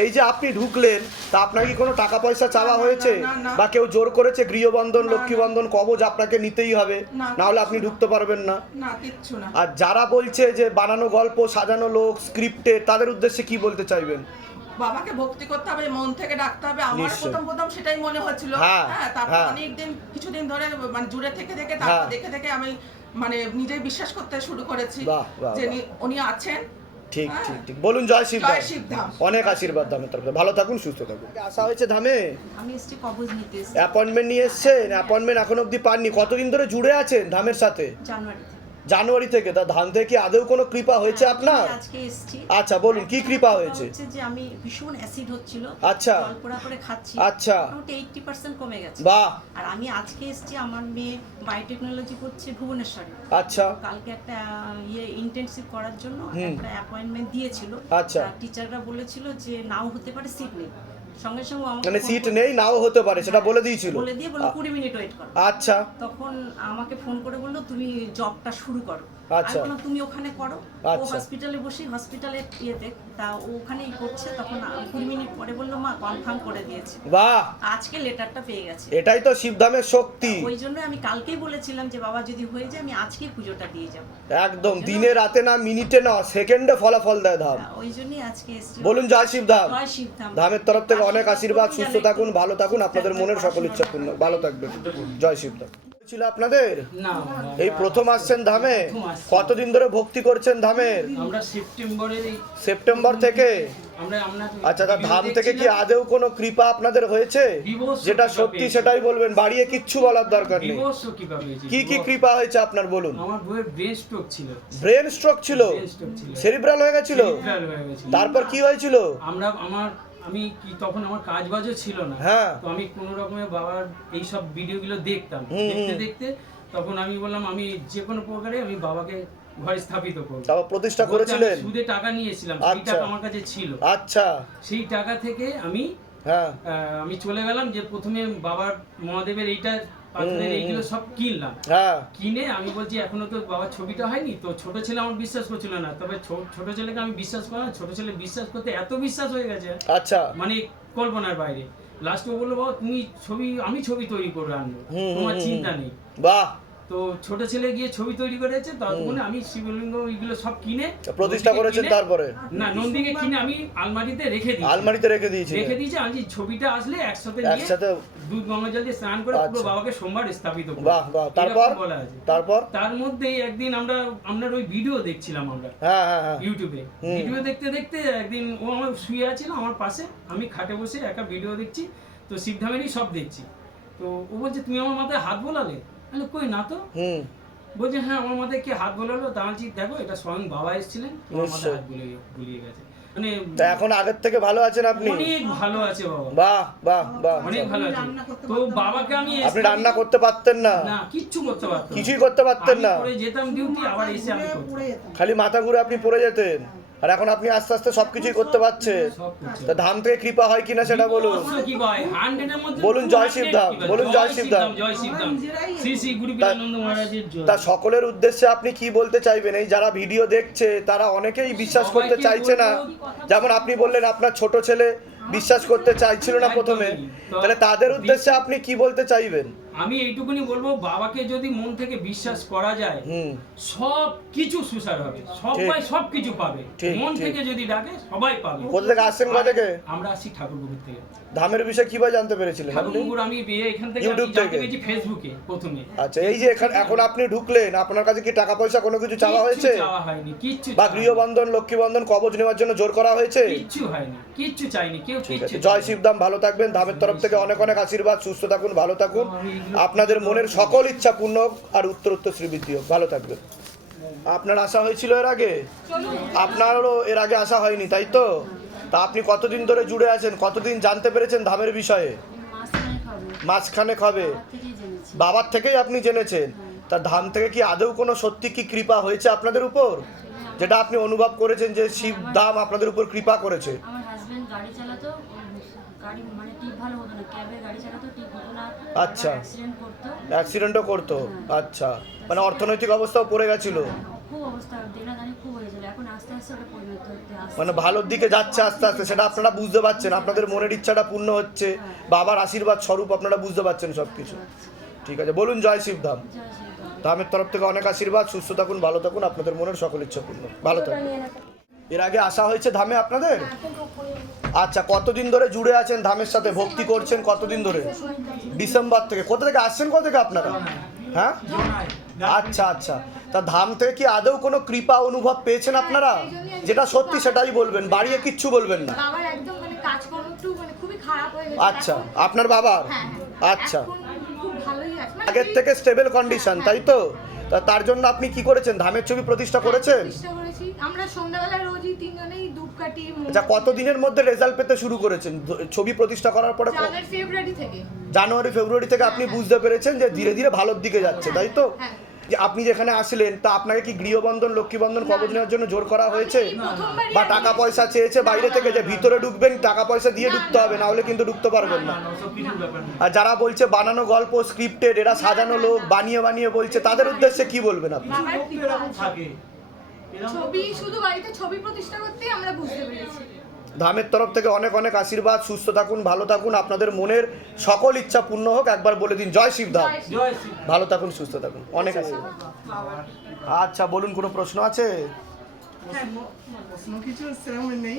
এই যে আপনি ঢুকলেন, তা আপনার কি কোনো টাকা পয়সা চাওয়া হয়েছে বা কেউ জোর করেছে? গৃহবন্ধন, লক্ষ্মীবন্ধন, কবচ আপনাকে নিতেই হবে, না হলে আপনি ঢুকতে পারবেন না? না, কিচ্ছু না। আর যারা বলছে যে বানানো গল্প, সাজানো লোক, স্ক্রিপ্টে, তাদের উদ্দেশ্যে কি বলতে চাইবেন? বাবাকে ভক্তি করতে হবে, মন থেকে ডাকতে হবে। আমার নিশ্চয়ই। প্রথম সেটাই মনে হচ্ছিল। হ্যাঁ, হ্যাঁ, তারপর হ্যাঁ। অনেকদিন কিছুদিন ধরে মানে জুড়ে থেকে তারপর দেখে আমি মানে নিজেই বিশ্বাস করতে শুরু করেছি বাহ, বাহ, যে বাহ। উনি আছেন। ঠিক ঠিক ঠিক। বলুন জয় শিবধাম। জয় শিবধাম। অনেক আশীর্বাদ ধামের তরফে। ভালো থাকুন, সুস্থ থাকুন। আসা হয়েছে ধামে? আমি এসেছি কবজ নিতে এসেছি। অ্যাপয়েন্টমেন্ট নিয়ে এসেছেন? অ্যাপয়েন্টমেন্ট এখন অবধি পাননি? কতদিন ধরে জুড়ে আছেন ধামের সাথে? জানুয়ারি থেকে। জানুয়ারি থেকে। তা ধাম থেকে কি আদৌ কোনো কৃপা হয়েছে আপনার? আজকে এসেছি। আচ্ছা, বলুন কি কৃপা হয়েছে? হচ্ছে যে আমি ভীষণ অ্যাসিড হচ্ছিল। আচ্ছা। জল পোড়া করে খাচ্ছি। আচ্ছা। মোটামুটি 80% কমে গেছে। বাহ। আর আমি আজকে এসেছি, আমার মেয়ে বায়োটেকনোলজি করছে ভুবনেশ্বরে। আচ্ছা। কালকে একটা ইন্টেনসিভ করার জন্য একটা অ্যাপয়েন্টমেন্ট দিয়েছিল। আচ্ছা। টিচাররা বলেছিল যে নাও হতে পারে, সিট নেই। সঙ্গে সঙ্গে আমাকে মানে সিট নেই, নাও হতে পারে, সেটা বলে দিয়েছিল? বলে দিয়ে বলল 20 মিনিট ওয়েট করো। আচ্ছা। তখন আমাকে ফোন করে বললো তুমি জবটা শুরু করো। আচ্ছা। আমি বললাম তুমি ওখানে করো। ও আচ্ছা। হসপিটালে বসে, হসপিটালে ইয়েতে তা ও ওখানেই করছে। তখন 20 মিনিট পরে বললো মা কনফার্ম করে দিয়েছে। বাহ। আজকে লেটারটা পেয়ে গেছে। এটাই তো শিবধামের শক্তি। ওই জন্য আমি কালকেই বলেছিলাম যে বাবা যদি হয়ে যায় আমি আজকেই পুজোটা দিয়ে যাব। একদম দিনে রাতে না, মিনিটে না, সেকেন্ডে ফলাফল দেয় ধাম। ওই জন্যই আজকে এসেছি। বলুন জয় শিবধাম। জয় শিবধাম। ধামের তরফ থেকে অনেক আশীর্বাদ। সুস্থ থাকুন, ভালো থাকুন, আপনাদের মনের সকল ইচ্ছা পূর্ণ। ভালো থাকবেন। জয় শিবধাম। ছিল আপনাদের? না, এই প্রথম আসছেন ধামে? কতদিন ধরে ভক্তি করছেন ধামের? আমরা সেপ্টেম্বর থেকে। আচ্ছা, তা ধাম থেকে কি আদৌ কোনো কৃপা আপনাদের হয়েছে? যেটা সত্যি সেটাই বলবেন, বাড়িয়ে কিচ্ছু বলার দরকার নেই। কি কি কৃপা হয়েছে আপনার বলুন? আমার বউয়ের ব্রেন স্ট্রোক ছিল। ব্রেন স্ট্রোক ছিল? সেরিব্রাল হয়ে গেছিল? তারপর কি হয়েছিল? আমি কি তখন আমার কাজ বাজও ছিল না। হ্যাঁ। তো আমি কোন রকমের বাবার এই সব ভিডিওগুলো দেখতাম। দেখতে দেখতে তখন আমি বললাম আমি যে কোনো প্রকারে আমি বাবাকে ঘরে স্থাপিত করব। তারপর প্রতিষ্ঠা করেছিলেন? সুদে টাকা নিয়েছিলাম, সেই টাকা আমার কাছে ছিল। আচ্ছা, সেই টাকা থেকে আমি আমি চলে গেলাম যে প্রথমে বাবার মহাদেবের এইটা পাথরের এইগুলো সব কিনলাম। কিনে আমি বলছি এখনো তো বাবার ছবিটা হয়নি, তো ছোট ছেলে আমার বিশ্বাস করছিল না, তবে ছোট ছেলেকে আমি বিশ্বাস করলাম। ছোট ছেলে বিশ্বাস করতে এত বিশ্বাস হয়ে গেছে, আচ্ছা, মানে কল্পনার বাইরে। লাস্টে বললো বাবা তুমি আমি ছবি তৈরি করে আনবো, তোমার চিন্তা নেই। বাহ। তো ছোট ছেলে গিয়ে ছবি তৈরি করেছে, ততক্ষণে আমি শিবলিঙ্গ এইগুলো সব কিনে প্রতিষ্ঠা করেছেন। তারপরে না, নন্দীকে কিনে আমি আলমারিতে রেখে দিয়েছি। আমি ছবিটা আসলে একসাথে দুধ গঙ্গা জল দিয়ে স্নান করে পুরো বাবাকে সোমবার স্থাপিত করব। বাহ বাহ। তারপর তার মধ্যে একদিন আমরা ওই ভিডিও দেখছিলাম আমরা ইউটিউবে। ভিডিও দেখতে দেখতে একদিন ও আমার শুয়ে আছিল আমার পাশে, আমি খাটে বসে একা ভিডিও দেখছি, তো শিবধামেরই সব দেখছি। তো ও বলছে তুমি আমার মাথায় হাত বোলালে? কই না তো। বলছে হ্যাঁ আমার মাথায় কি হাত বোলালো? তা বলছি দেখো এটা স্বয়ং বাবা এসেছিলেন, তোমার মাথায় হাত বুলিয়ে গেছে। মানে এখন আগের থেকে ভালো আছেন আপনি? অনেক ভালো আছে বাবা। বাহ বাহ বাহ, অনেক ভালো আছে। তো বাবাকে আপনি রান্না করতে পারতেন না? না, কিচ্ছু করতে পারতেন না। কিছুই করতে পারতেন না? পরে যেতাম ডিউটি, আবার এসে আমি খালি মাথা ঘুরে আপনি পড়ে যেতেন, আর এখন আপনি আস্তে আস্তে সবকিছুই করতে পারছেন। তা ধাম থেকে কৃপা হয় কিনা সেটা বলুন। বলুন জয় শিবধাম, বলুন জয় শিবধাম। তা সকলের উদ্দেশ্যে আপনি কি বলতে চাইবেন? এই যারা ভিডিও দেখছে তারা অনেকেই বিশ্বাস করতে চাইছে না, যেমন আপনি বললেন আপনার ছোট ছেলে বিশ্বাস করতে চাইছিল না প্রথমে, তাহলে তাদের উদ্দেশ্যে আপনি কি বলতে চাইবেন? আমি এইটুকুনি বলবো, বাবাকে যদি মন থেকে বিশ্বাস করা যায় সব কিছু সুসার হবে, সবাই সবকিছু পাবে। মন থেকে যদি ডাকে সবাই পাবে। কোথা থেকে আসছেন? কোথা থেকে? আমরা আসি ঠাকুরপুকুর থেকে। ধামের বিষয়ে কিভাবে জানতে পেরেছিলেন? ঠাকুরপুকুর আমি এখান থেকে ইউটিউব থেকে, ফেসবুকে প্রথমে। আচ্ছা, এই যে এখন আপনি ঢুকলেন, আপনার কাছে কি টাকা পয়সা কোনো কিছু চাওয়া হয়েছে? চাওয়া হয়নি কিচ্ছু, বা গৃহবন্ধন লক্ষ্মী বন্ধন কবজ নেওয়ার জন্য জোর করা হয়েছে? কিচ্ছু হয়নি, কিচ্ছু চাইনি কেউ। জয় শিবধাম, ভালো থাকবেন। ধামের তরফ থেকে অনেক অনেক আশীর্বাদ, সুস্থ থাকুন, ভালো থাকুন, আপনাদের মনের সকল ইচ্ছা পূর্ণ হোক, আর উত্তর শ্রীবৃদ্ধি হোক, ভালো থাকবেন। আপনার আশা হয়েছিল এর আগে? আপনারও এর আগে আশা হয়নি, তাই তো? তা আপনি কতদিন ধরে জুড়ে আছেন? কতদিন জানতে পেরেছেন ধামের বিষয়ে? মাঝখানে হবে। বাবার থেকেই আপনি জেনেছেন। তা ধাম থেকে কি আদৌ কোনো সত্যি কি কৃপা হয়েছে আপনাদের উপর, যেটা আপনি অনুভব করেছেন যে শিব ধাম আপনাদের উপর কৃপা করেছে? আমার হাজবেন্ড গাড়ি চালাতো, গাড়ি মানে টিপ ভালো হতো না, ক্যাবে গাড়ি চালাতো, টিপ হতো না। আচ্ছা, অ্যাক্সিডেন্টও করতো। আচ্ছা, মানে অর্থনৈতিক অবস্থাও পড়ে গেছিল, খুব অবস্থা দেনাদানি খুব হয়েছিল। এখন আস্তে আস্তে ওটা পরিণত হতে আসছে, মানে ভালোর দিকে যাচ্ছে আস্তে আস্তে, সেটা আপনারা বুঝতে পারছেন। আপনাদের মনের ইচ্ছাটা পূর্ণ হচ্ছে, বাবার আশীর্বাদ স্বরূপ আপনারা বুঝতে পারছেন সবকিছু। ঠিক আছে, বলুন জয় শিবধাম। ধামের তরফ থেকে অনেক আশীর্বাদ, সুস্থ থাকুন, ভালো থাকুন, আপনাদের মনের সকল ইচ্ছা পূর্ণ, ভালো থাকুন। এর আগে আসা হয়েছে ধামে আপনাদের? আচ্ছা, কতদিন ধরে জুড়ে আছেন ধামের সাথে, ভক্তি করছেন কতদিন ধরে? ডিসেম্বর থেকে। কোথা থেকে আসছেন, কোথা থেকে আপনারা? হ্যাঁ, আচ্ছা আচ্ছা। তা ধাম থেকে কি আদৌ কোনো কৃপা অনুভব পেয়েছেন আপনারা? যেটা সত্যি সেটাই বলবেন, বাড়িয়ে কিচ্ছু বলবেন না। বাবার একদম মানে কাজকর্ম একটু মানে খুবই খারাপ হয়ে গেছে। আচ্ছা, আপনার বাবার? আচ্ছা, খুব ভালোই আছে, আগের থেকে স্টেবল কন্ডিশন, তাই তো? তার জন্য আপনি কি করেছেন? ধামের ছবি প্রতিষ্ঠা করেছেন? আমরা সন্ধ্যাবেলা রোজই তিনজনেই ধূপ কাটি। আচ্ছা, কত দিনের মধ্যে রেজাল্ট পেতে শুরু করেছেন ছবি প্রতিষ্ঠা করার পরে? জানুয়ারি ফেব্রুয়ারি থেকে আপনি বুঝতে পেরেছেন যে ধীরে ধীরে ভালোর দিকে যাচ্ছে, তাই তো? যে আপনি যেখানে আসলেন, তা আপনাকে কি গৃহবন্ধন লক্ষ্মী বন্ধন কবজ নেওয়ার জন্য জোর করা হয়েছে, বা টাকা পয়সা চেয়েছে বাইরে থেকে যে ভিতরে ঢুকবেন টাকা পয়সা দিয়ে ঢুকতে হবে, না হলে কিন্তু ঢুকতে পারবেন না? আর যারা বলছে বানানো গল্প স্ক্রিপ্টেড, এরা সাজানো লোক, বানিয়ে বানিয়ে বলছে, তাদের উদ্দেশ্যে কি বলবেন আপনি? ছবি শুধু বাড়িতে ছবি প্রতিষ্ঠা করতেই আমরা বুঝতে পেরেছি। ধামের তরফ থেকে অনেক অনেক আশীর্বাদ, সুস্থ থাকুন, ভালো থাকুন, আপনাদের মনের সকল ইচ্ছা পূর্ণ হোক। একবার বলে দিন জয় শিবধাম। ভালো থাকুন, সুস্থ থাকুন, অনেক আশীর্বাদ। আচ্ছা, বলুন, কোনো প্রশ্ন আছে? প্রশ্ন কিছু সেরকম নেই।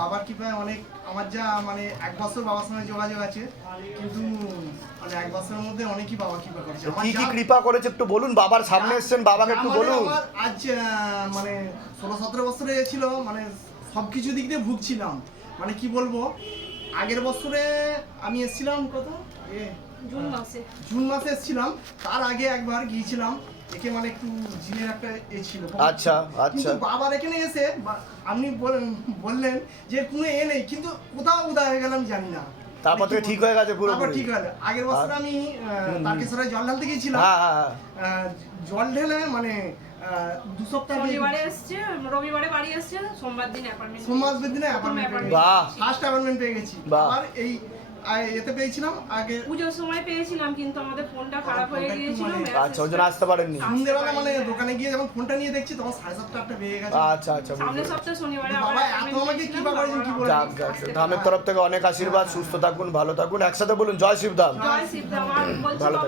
বাবার কৃপায় অনেক, আমার যা মানে 1 বছর বাবার সঙ্গে যোগাযোগ আছে, কিন্তু মানে 1 বছরের মধ্যে অনেকই বাবা কৃপা করেছে। কি কি কৃপা করেছে একটু বলুন? বাবার সামনে এসেছেন, বাবাকে একটু বলুন। আজ মানে 16-17 বছরে ছিল, মানে সবকিছু দিক দিয়ে ভুগছিলাম, মানে কি বলবো। আগের বছরে আমি এসেছিলাম জুন মাসে এসেছিলাম, তার আগে একবার গিয়েছিলাম, একে মানে একটু জিনের একটা ছিল। আচ্ছা আচ্ছা। বাবার এখানে এসে আপনি বললেন যে কোনো নেই, কিন্তু কোথাও উদা হয়ে গেলাম জানি না। তারপর থেকে ঠিক হয়ে গেছে পুরো তারপর ঠিক হয়ে গেছে। আগের বছর আমি তারকেশ্বরে জল ঢালতে গিয়েছিলাম। জল ঢেলে মানে 2 সপ্তাহ শনিবারে এসছে, রবিবারে বাড়ি এসছে, সোমবার দিন অ্যাপয়েন্টমেন্ট, সোমবার দিনে অ্যাপয়েন্টমেন্ট। বাহ, ফার্স্ট অ্যাপয়েন্টমেন্ট পেয়ে গেছি। আর এই এতে পেয়েছিলাম আগে পুজোর সময় পেয়েছিলাম, কিন্তু আমাদের ফোনটা খারাপ হয়ে গিয়েছিল। আচ্ছা, ওই জন্য আসতে পারেননি। সন্ধ্যেবেলা মানে দোকানে গিয়ে যখন ফোনটা নিয়ে দেখছি তখন 7:30-8টা বেজে গেছে। আচ্ছা আচ্ছা, সামনের সপ্তাহে শনিবারে বাবা এত আমাকে কি বা করেছেন কি বলে। যাক যাক, ধামের তরফ থেকে অনেক আশীর্বাদ, সুস্থ থাকুন, ভালো থাকুন, একসাথে বলুন জয় শিবধাম। জয় শিবধাম। আর বলছি ভালো বাবা